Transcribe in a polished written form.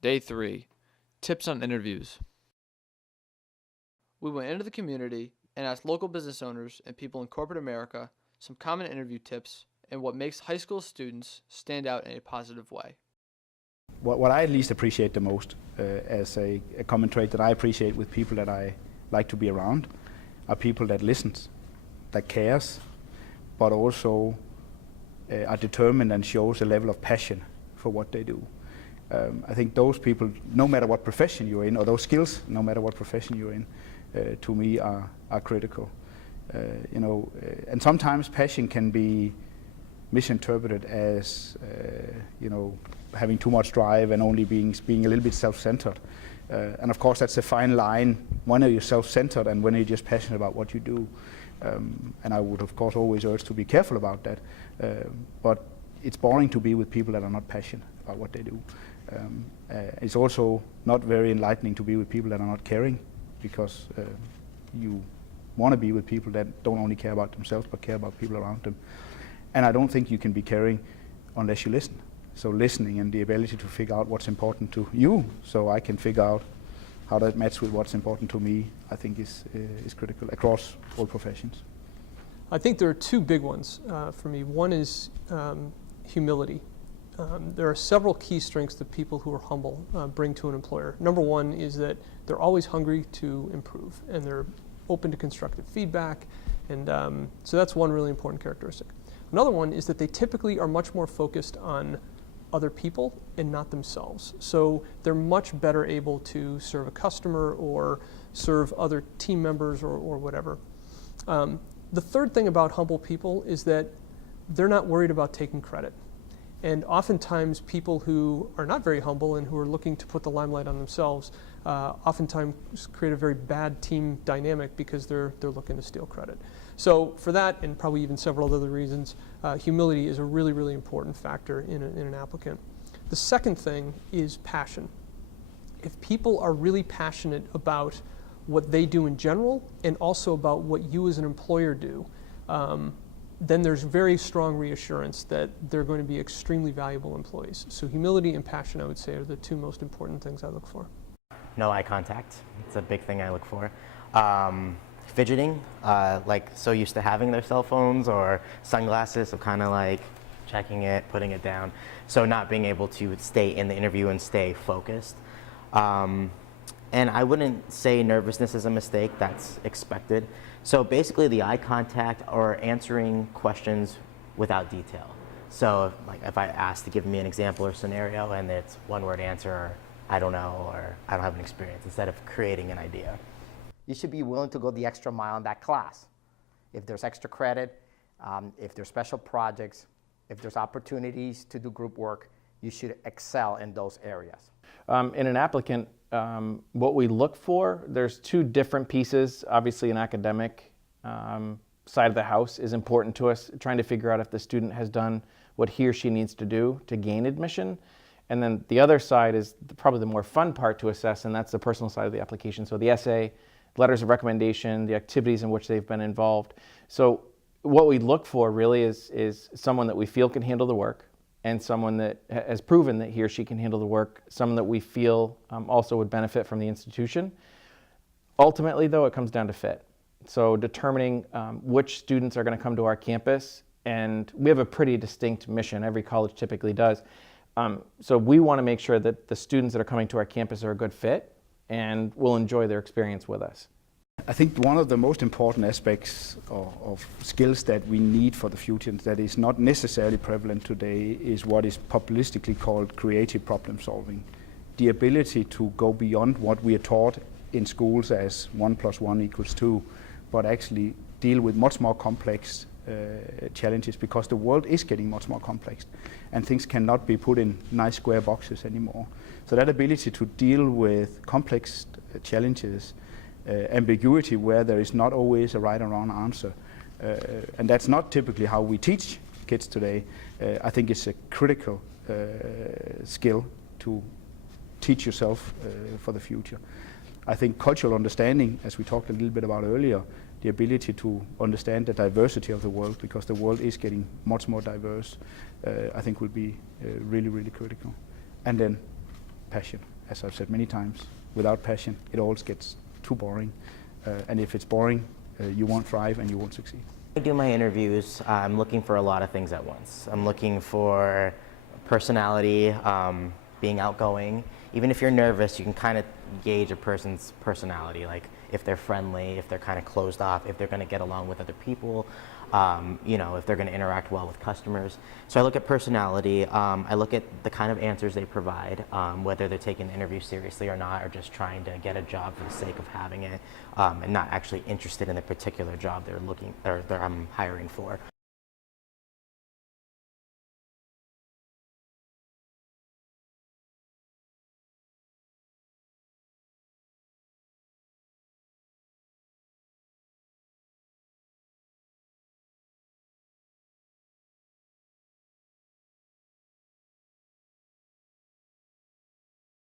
Day 3. Tips on interviews. We went into the community and asked local business owners and people in corporate America some common interview tips and what makes high school students stand out in a positive way. What I at least appreciate the most as a common trait that I appreciate with people that I like to be around are people that listens, that cares, but also are determined and shows a level of passion for what they do. I think those people, no matter what profession you're in, or those skills, no matter what profession you're in, to me are critical. And sometimes passion can be misinterpreted as having too much drive and only being a little bit self-centered. And of course that's a fine line. When are you self-centered and when are you just passionate about what you do? And I would of course always urge to be careful about that. But it's boring to be with people that are not passionate about what they do. It's also not very enlightening to be with people that are not caring, because you want to be with people that don't only care about themselves but care about people around them. And I don't think you can be caring unless you listen. So listening and the ability to figure out what's important to you, so I can figure out how that matches with what's important to me, I think is critical across all professions. I think there are two big ones for me. One is humility. There are several key strengths that people who are humble bring to an employer. Number one is that they're always hungry to improve, and they're open to constructive feedback, and so that's one really important characteristic. Another one is that they typically are much more focused on other people and not themselves. So they're much better able to serve a customer or serve other team members or whatever. The third thing about humble people is that they're not worried about taking credit. And oftentimes people who are not very humble and who are looking to put the limelight on themselves oftentimes create a very bad team dynamic because they're looking to steal credit. So for that, and probably even several other reasons, humility is a really, really important factor in an applicant. The second thing is passion. If people are really passionate about what they do in general and also about what you as an employer do, then there's very strong reassurance that they're going to be extremely valuable employees. So humility and passion, I would say, are the two most important things I look for. No eye contact. It's a big thing I look for. Fidgeting, like so used to having their cell phones or sunglasses, so kind of like checking it, putting it down. So not being able to stay in the interview and stay focused. And I wouldn't say nervousness is a mistake, that's expected. So basically the eye contact or answering questions without detail. So like if I ask to give me an example or scenario and it's one word answer, or I don't know, or I don't have an experience, instead of creating an idea. You should be willing to go the extra mile in that class. If there's extra credit, if there's special projects, if there's opportunities to do group work, you should excel in those areas. In an applicant, what we look for, there's two different pieces. Obviously, an academic side of the house is important to us, trying to figure out if the student has done what he or she needs to do to gain admission. And then the other side is probably the more fun part to assess, and that's the personal side of the application. So the essay, letters of recommendation, the activities in which they've been involved. So what we look for really is someone that we feel can handle the work, and someone that has proven that he or she can handle the work, someone that we feel also would benefit from the institution. Ultimately, though, it comes down to fit. So determining which students are going to come to our campus, and we have a pretty distinct mission. Every college typically does. So we want to make sure that the students that are coming to our campus are a good fit and will enjoy their experience with us. I think one of the most important aspects of skills that we need for the future that is not necessarily prevalent today is what is populistically called creative problem solving. The ability to go beyond what we are taught in schools as 1 + 1 = 2, but actually deal with much more complex challenges, because the world is getting much more complex and things cannot be put in nice square boxes anymore. So that ability to deal with complex challenges, ambiguity where there is not always a right or wrong answer, and that's not typically how we teach kids today. I think it's a critical skill to teach yourself for the future. I think cultural understanding, as we talked a little bit about earlier, the ability to understand the diversity of the world, because the world is getting much more diverse, I think will be really, really critical. And then passion. As I've said many times, without passion, it always gets too boring. And if it's boring, you won't thrive and you won't succeed. I do my interviews, I'm looking for a lot of things at once. I'm looking for personality, being outgoing. Even if you're nervous, you can kind of gauge a person's personality, like if they're friendly, if they're kind of closed off, if they're going to get along with other people, if they're going to interact well with customers. So I look at personality, I look at the kind of answers they provide, whether they're taking the interview seriously or not, or just trying to get a job for the sake of having it, and not actually interested in the particular job they're hiring for.